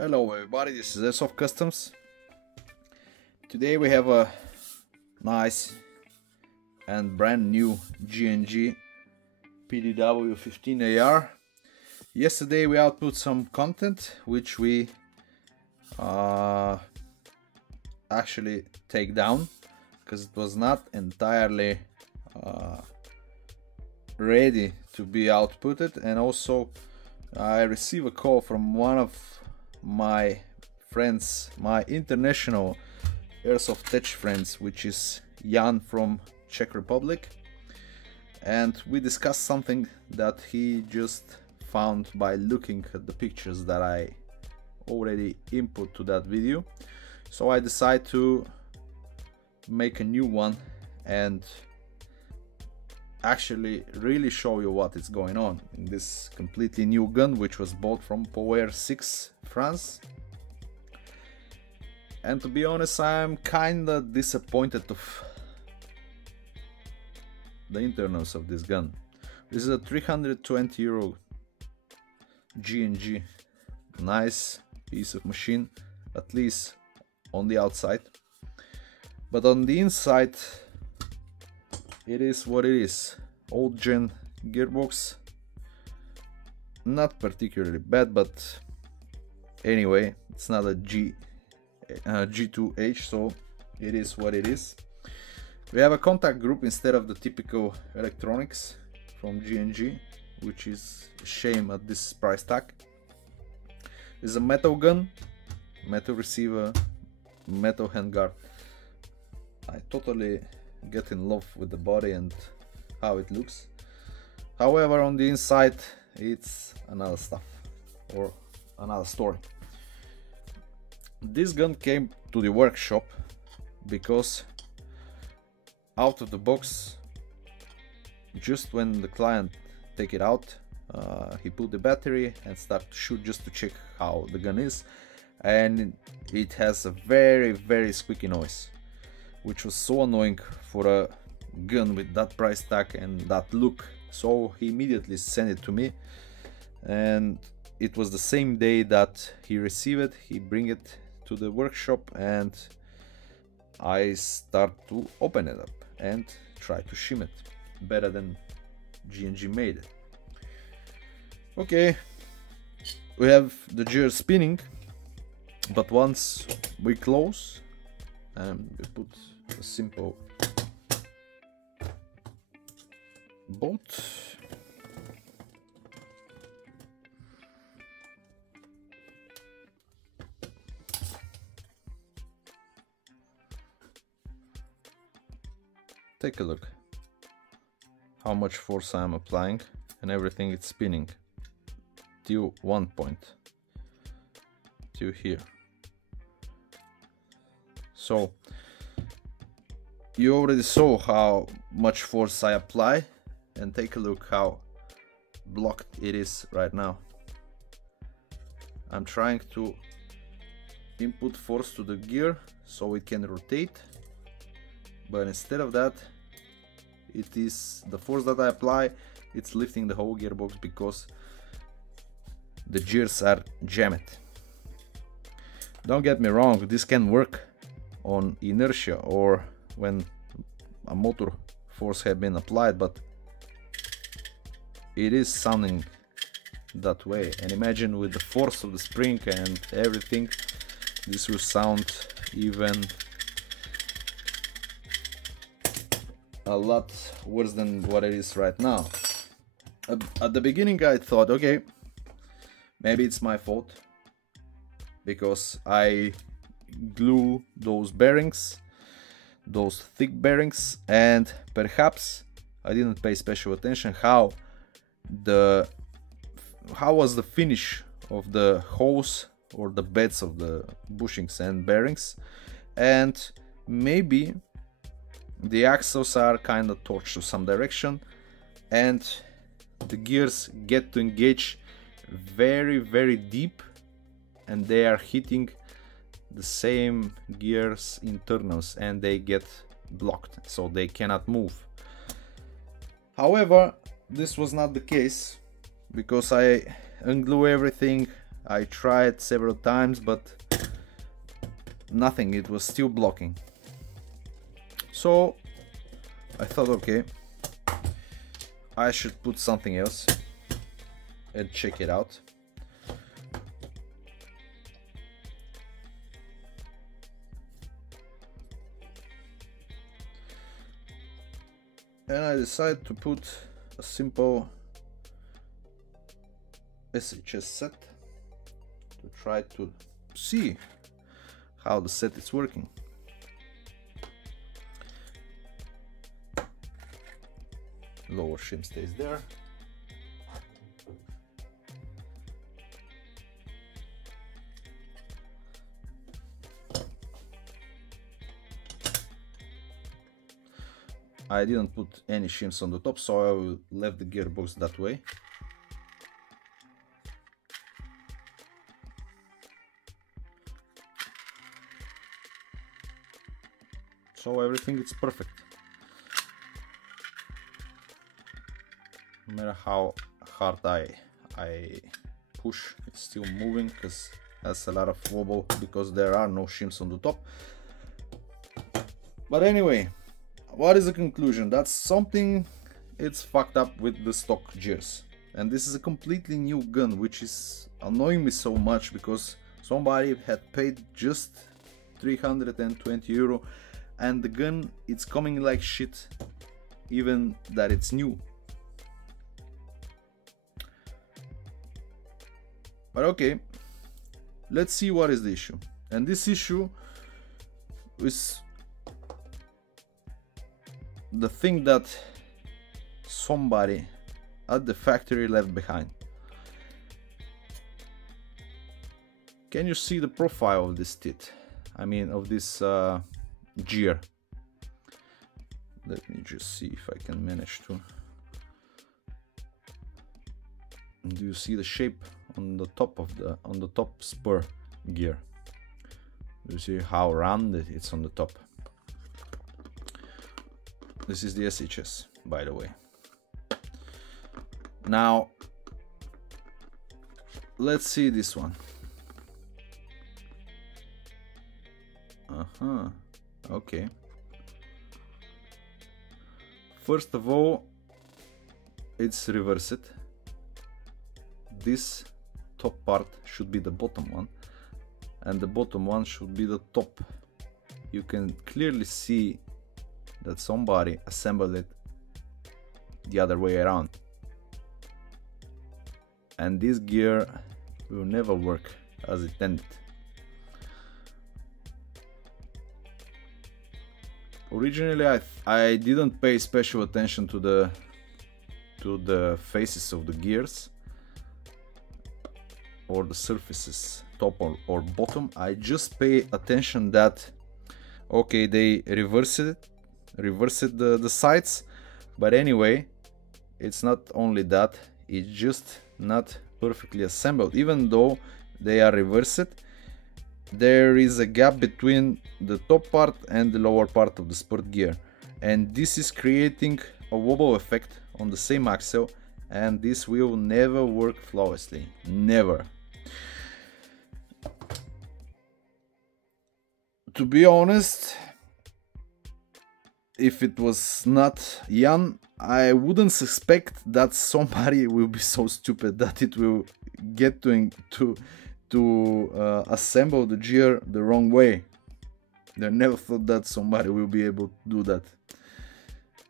Hello everybody, this is Airsoft Customs. Today we have a nice and brand new G&G PDW15 AR. Yesterday we output some content which we actually take down because it was not entirely ready to be outputted, and also I received a call from one of my friends, my international airsoft tech friends, which is Jan from Czech Republic, and we discussed something that he just found by looking at the pictures that I already input to that video. So I decided to make a new one and actually really show you what is going on in this completely new gun, which was bought from Power 6 France. And to be honest, I'm kinda disappointed of the internals of this gun. This is a 320 euro G&G, nice piece of machine, at least on the outside, but on the inside it is what it is. Old gen gearbox, not particularly bad, but anyway, it's not a G2H, so it is what it is. We have a contact group instead of the typical electronics from G&G, which is a shame at this price tag. It's a metal gun, metal receiver, metal handguard. I totally get in love with the body and how it looks. However, on the inside it's another stuff or another story. This gun came to the workshop because out of the box, just when the client take it out, he put the battery and start to shoot just to check how the gun is, and it has a very squeaky noise, which was so annoying for a gun with that price tag and that look. So he immediately sent it to me, and it was the same day that he received it. He bring it to the workshop and I start to open it up and try to shim it better than G&G made it. Okay, we have the gear spinning, but once we close and we put a simple bolt, take a look how much force I am applying, and everything is spinning till one point, till here. So you already saw how much force I apply, and take a look how blocked it is right now. I'm trying to input force to the gear so it can rotate, but instead of that, it is the force that I apply, it's lifting the whole gearbox because the gears are jammed. Don't get me wrong, this can work on inertia or when a motor force has been applied, but it is sounding that way. And imagine with the force of the spring and everything, this will sound even a lot worse than what it is right now. At the beginning I thought, okay, maybe it's my fault because I glue those bearings, those thick bearings, and perhaps I didn't pay special attention how was the finish of the hose or the beds of the bushings and bearings, and maybe the axles are kind of torched to some direction and the gears get to engage very deep, and they are hitting the same gears internals and they get blocked, so they cannot move. However, this was not the case because I unglue everything, I tried several times, but nothing, it was still blocking. So I thought, okay, I should put something else and check it out. And I decided to put a simple SHS set to try to see how the set is working. Lower shim stays there. I didn't put any shims on the top, so I will left the gearbox that way. So everything is perfect. No matter how hard I push, it's still moving because it has a lot of wobble because there are no shims on the top. But anyway, what is the conclusion? That's something, it's fucked up with the stock gears. And this is a completely new gun, which is annoying me so much because somebody had paid just 320 euro and the gun, it's coming like shit, even that it's new. But okay, let's see what is the issue. And this issue is the thing that somebody at the factory left behind. Can you see the profile of this teeth? I mean of this gear. Let me just see if I can manage to. Do you see the shape on the top of the top spur gear? Do you see how rounded it's on the top? This is the SHS, by the way. Now let's see this one. Okay. First of all, it's reversed. This top part should be the bottom one, and the bottom one should be the top. You can clearly see that somebody assembled it the other way around, and this gear will never work as intended. Originally I didn't pay special attention to the faces of the gears or the surfaces, top or bottom. I just pay attention that okay, they reversed the sides, but anyway, it's not only that, it's just not perfectly assembled. Even though they are reversed, there is a gap between the top part and the lower part of the sport gear, and this is creating a wobble effect on the same axle, and this will never work flawlessly, never. To be honest, if it was not Jan, I wouldn't suspect that somebody will be so stupid that it will get to assemble the gear the wrong way. I never thought that somebody will be able to do that.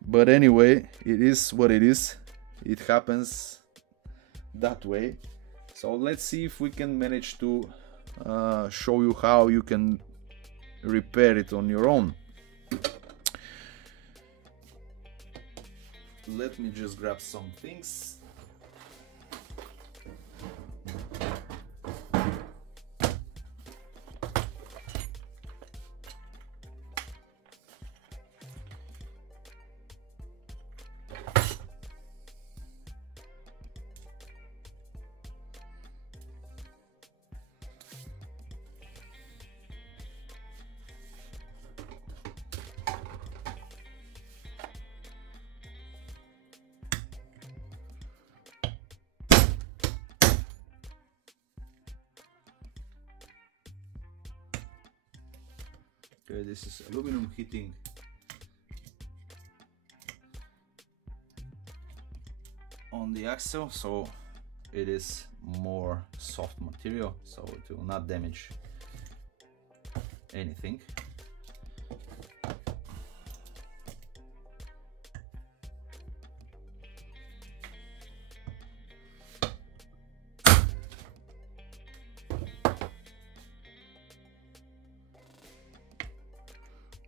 But anyway, it is what it is. It happens that way. So let's see if we can manage to show you how you can repair it on your own. Let me just grab some things. Okay, this is aluminum heating. On the axle, so it is more soft material, so it will not damage anything.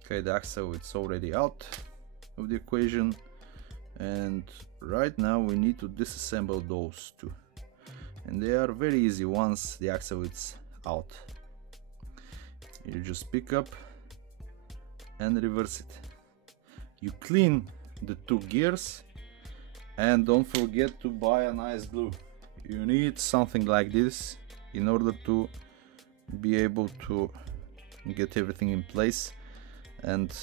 Okay, the axle it's already out of the equation, and right now we need to disassemble those two, and they are very easy once the axle is out. You just pick up and reverse it. You clean the two gears, and don't forget to buy a nice glue. You need something like this in order to be able to get everything in place and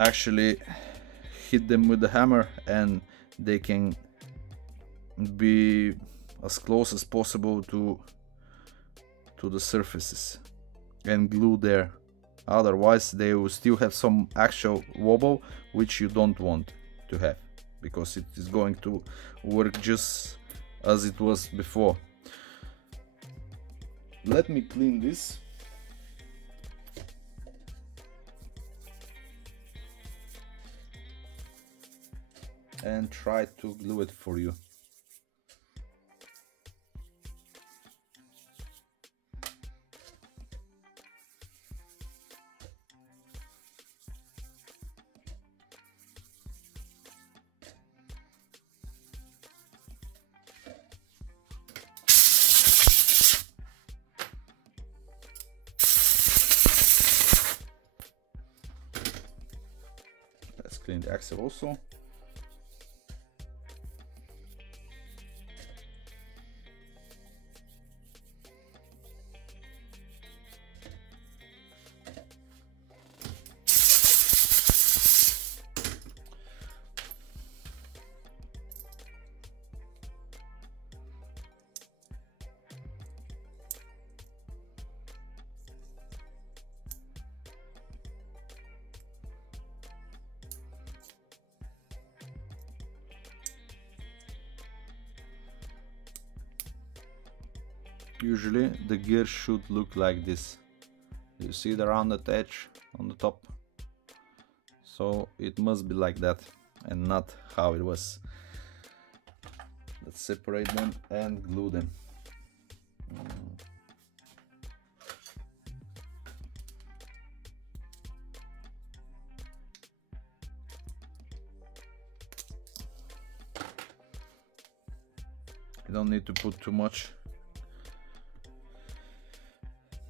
actually hit them with the hammer, and they can be as close as possible to the surfaces and glue there. Otherwise they will still have some actual wobble, which you don't want to have, because it is going to work just as it was before. Let me clean this. And try to glue it for you. Let's clean the axle also. Usually the gear should look like this. You see the rounded edge on the top? So it must be like that and not how it was. Let's separate them and glue them. You don't need to put too much.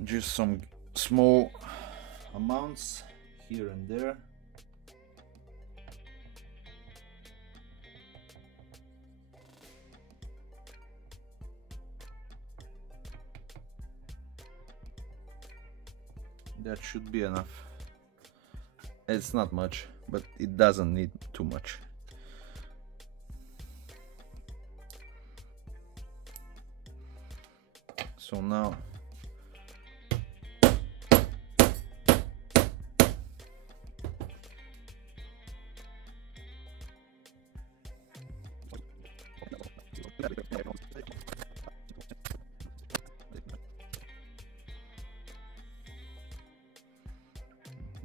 Just some small amounts here and there. That should be enough. It's not much, but it doesn't need too much. So now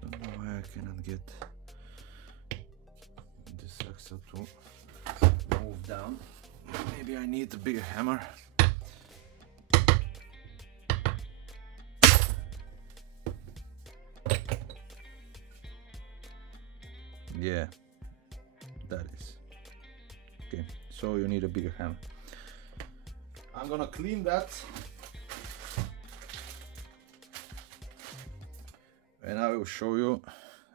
don't know why I cannot get this axle to move down. Maybe I need a bigger hammer. Yeah, that is okay. So you need a bigger hammer. I'm gonna clean that, and I will show you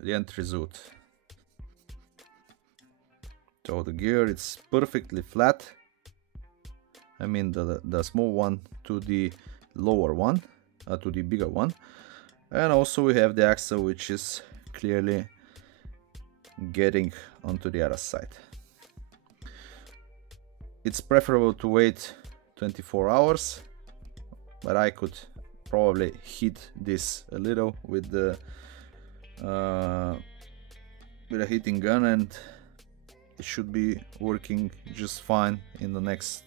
the end result. So the gear is perfectly flat. I mean the small one to the lower one, to the bigger one, and also we have the axle, which is clearly getting onto the other side. It's preferable to wait 24 hours, but I could probably heat this a little with a heating gun, and it should be working just fine in the next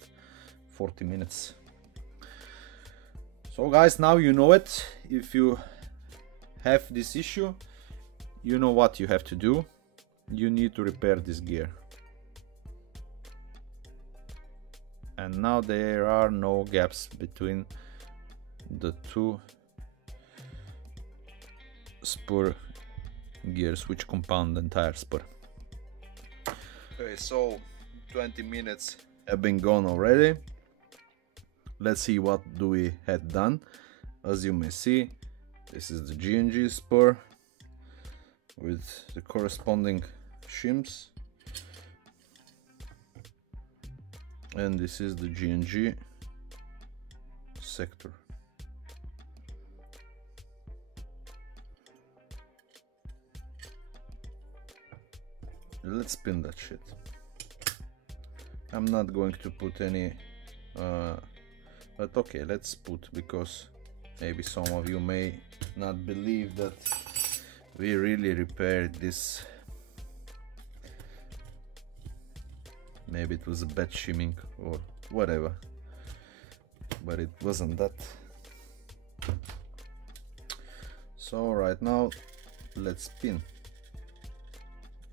40 minutes. So guys, now you know it. If you have this issue, you know what you have to do. You need to repair this gear. And now there are no gaps between the two spur gears which compound the entire spur. Okay, so 20 minutes have been gone already. Let's see what do we had done. As you may see, this is the G&G spur with the corresponding shims, and this is the G&G sector. Let's spin that shit. I'm not going to put any but okay, let's put, because maybe some of you may not believe that we really repaired this. Maybe it was a bad shimming or whatever, but it wasn't that. So right now let's spin,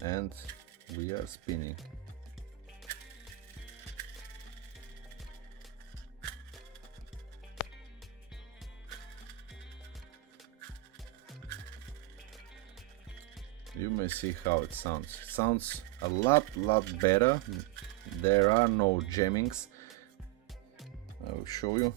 and we are spinning. You may see how it sounds. It sounds a lot better. There are no jammings. I will show you.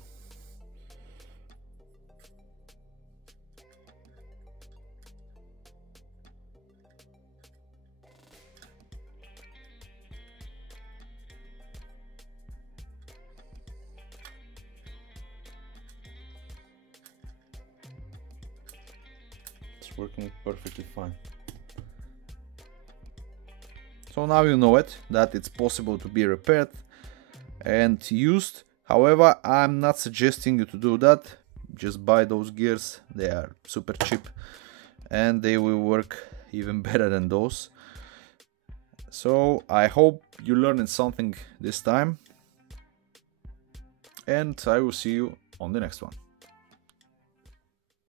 It's working perfectly fine. So now you know it, that it's possible to be repaired and used. However, I'm not suggesting you to do that. Just buy those gears. They are super cheap and they will work even better than those. So I hope you learned something this time, and I will see you on the next one.